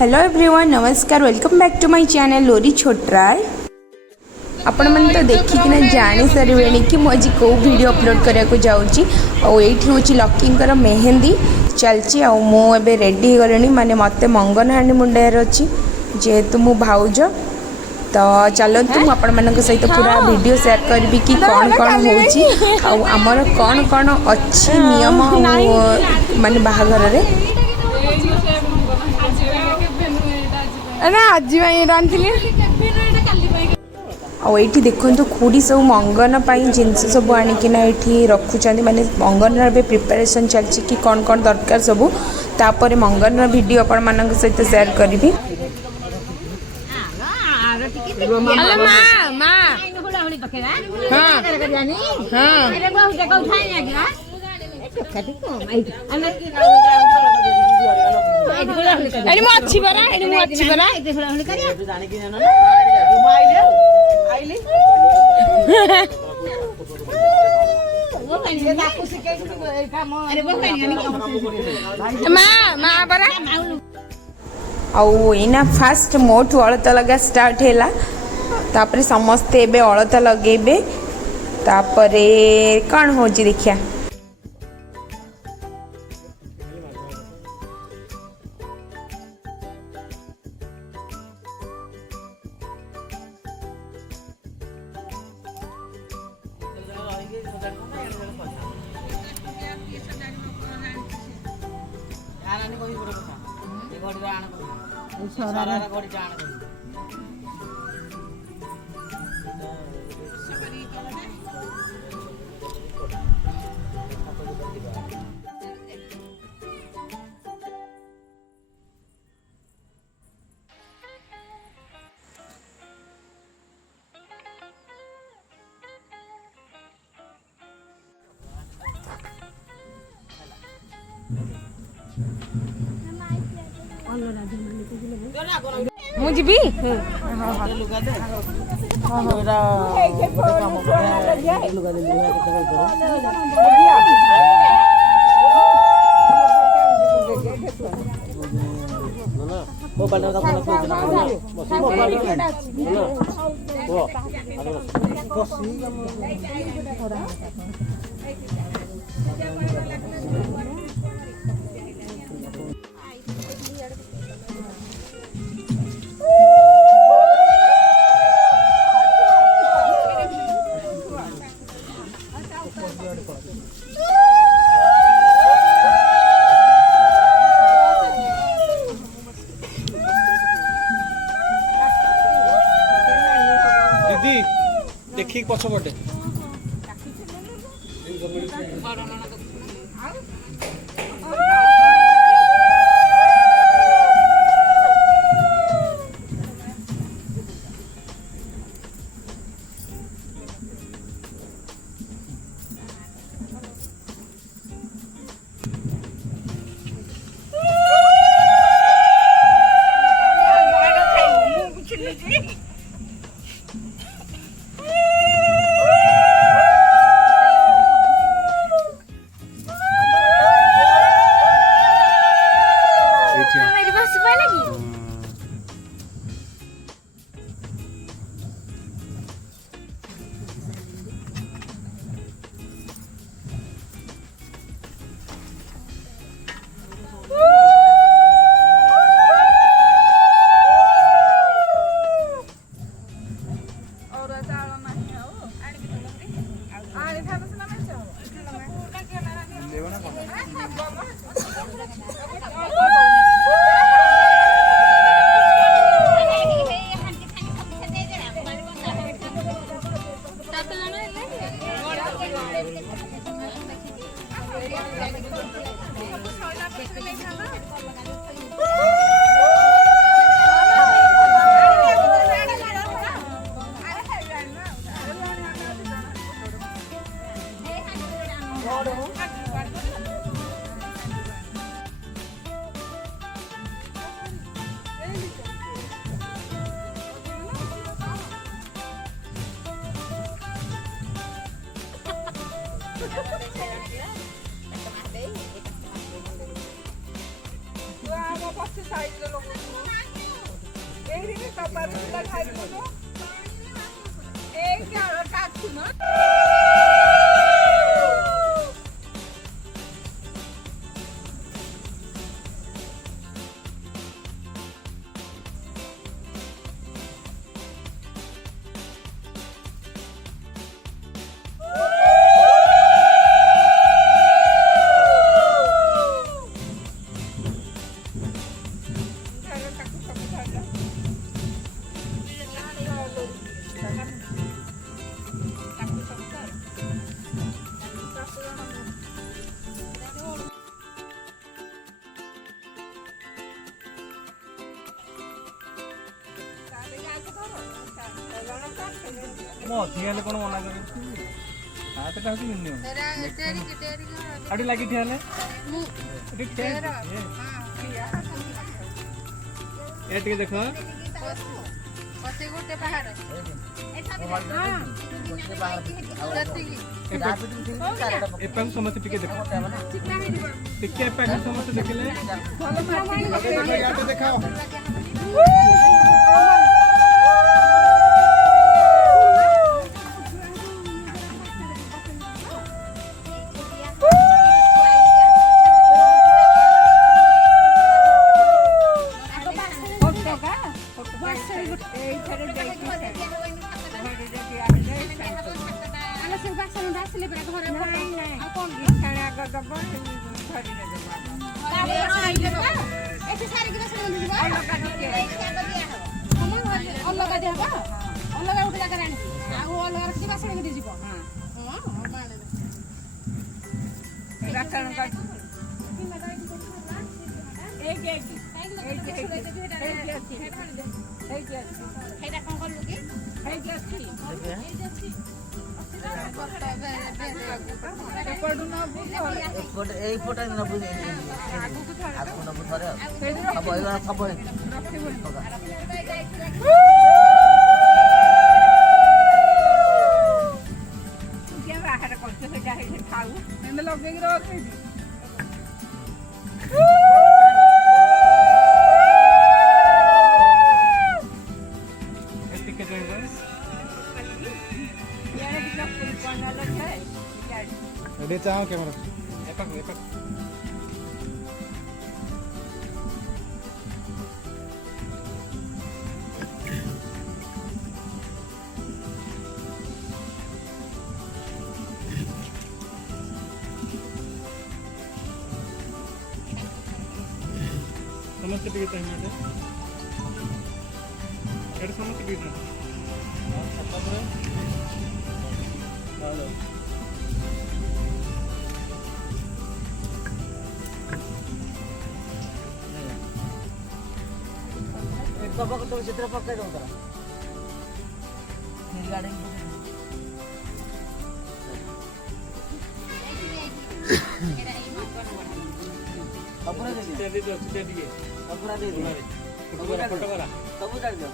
Hello everyone, नमस्कार। Welcome back to my channel Lori Chhotray. आपण मैंने तो देखिकिना जानी सारे कि मुझे कौ वीडियो अपलोड करने को जाऊँगी। आईठी हूँ लक्कींकर मेहंदी चलची। मुझे रेडी हो गली, माने मत मंगनहांडी मुंडार अच्छी जेहेतु मु भाउज। तो चलतु मुझे सहित पूरा वीडियो शेयर करी कि कौन कौन होमर कौन कौन अच्छी नियम माने बाहाघर रे। आज ये देखो खुड़ी सब मंगन जिनस सब आनिकिना ये रखुच्च माने मंगन प्रिपरेशन चलती कि कौन कौन दरकार सब। तापर मंगन वीडियो आपण मान सहित शेयर करी। आईना फास्ट मोठू अलता लगा स्टार्ट है। तापरे समस्ते एबे अलता लगेबे। तापरे कौन हो देखिया। मुझे दीदी देखिए पछपटे ମୁଁ ଅଧିକା ହେଲେ କ'ଣ ମନା କରିବି ହାତଟା ହେଉଛି ମିନିମମ୍ ଆଠି ଲାଗି ଠିଆ ହେଲେ ଏ ଟିକେ ଦେଖ ଏପାକୁ ସମସ୍ତେ ଟିକେ ଦେଖ ଟିକେ ଏପାକୁ ସମସ୍ତେ ଦେଖିଲେ ଦେଖାଅ चाहो कैमरा समस्त टिके चाहिए एट समस्त टिके हेलो कब तो चित्र पकड़ दो उधर मेरी गाड़ी अपना दे दो अपना दे दो फोटो करा सब डाल दो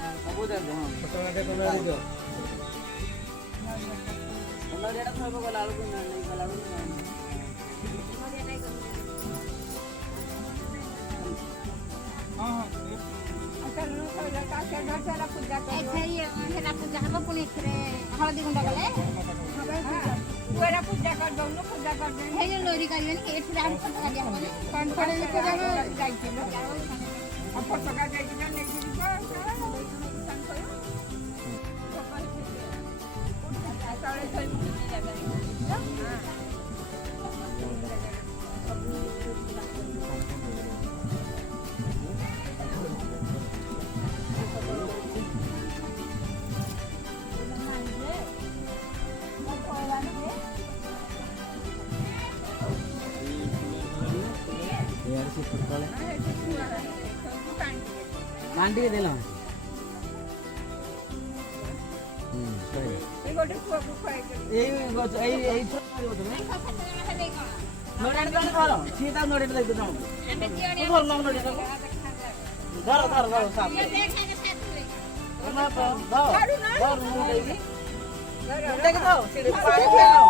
हां फोटो लगे तो दे दो हमरा जेटा सब गला को नहीं गला को हां पूजा हम पुणी हलदी गुंडा गले पूजा कर दउनु पूजा कर दे हे लोरी करियनी एठ राम फोटो का दिया होने कौन पड़े लिखे जानो जाइछे अब फोटो का जाइछे ना नहीं जी सारे सही कांडी देला ए गोटे को खुआई ए छोड़ तुम नोडे तो करो सीधा नोडे तो दो तू बोल मांग नोडे तो धर साफ धर नोडे देख दो सीधे पानी पियाओ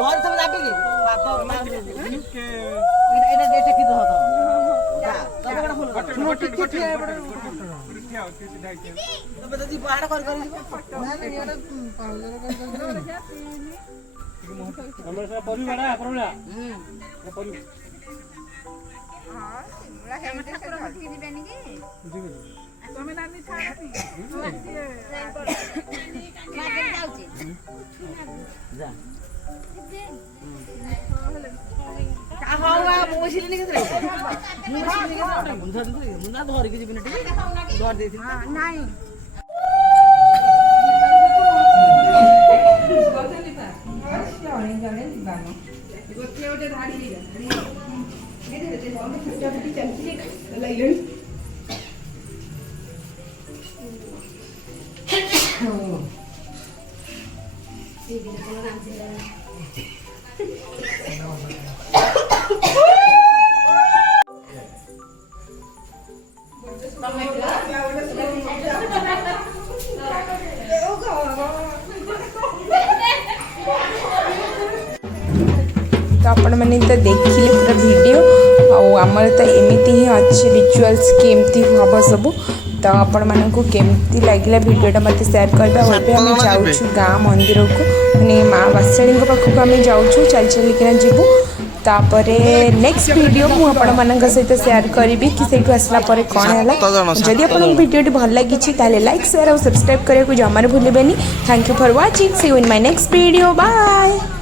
ଧରି ସବୁ ଦାବିକି ଏଇଟା ଟେକି ଦହ ତ ଟିକେ ଠିଆ ତମେ ଯଦି ପାହାଡ଼ କରି କରି ଆମର ସେଟା ପରିବାଟା ପରିବା ପରିବା ଧରିକି ଯିବିନି ଟିକେ ଧରି ଦେଇଥିଲି ନାଇଁ तो आपण मैंने तो देखिले पूरा वीडियो आमर तो एमती ही अच्छे रिचुअल्स केमती हम सब तो आपण मानक केमती लगे वीडियोटा मत शेयर करवा और आम जाऊँ गाँ मंदिर को मैंने माँ वासणी पाखक आम जाऊँ चल चलिकिना जीवु तापर नेक्स्ट वीडियो मुझे सहित शेयर करी कि से आसला कौन है जदि आप वीडियो भल लगी लाइक शेयर और सब्सक्राइब करने को जमार भूलें। Thank you for watching see you in my next video bye.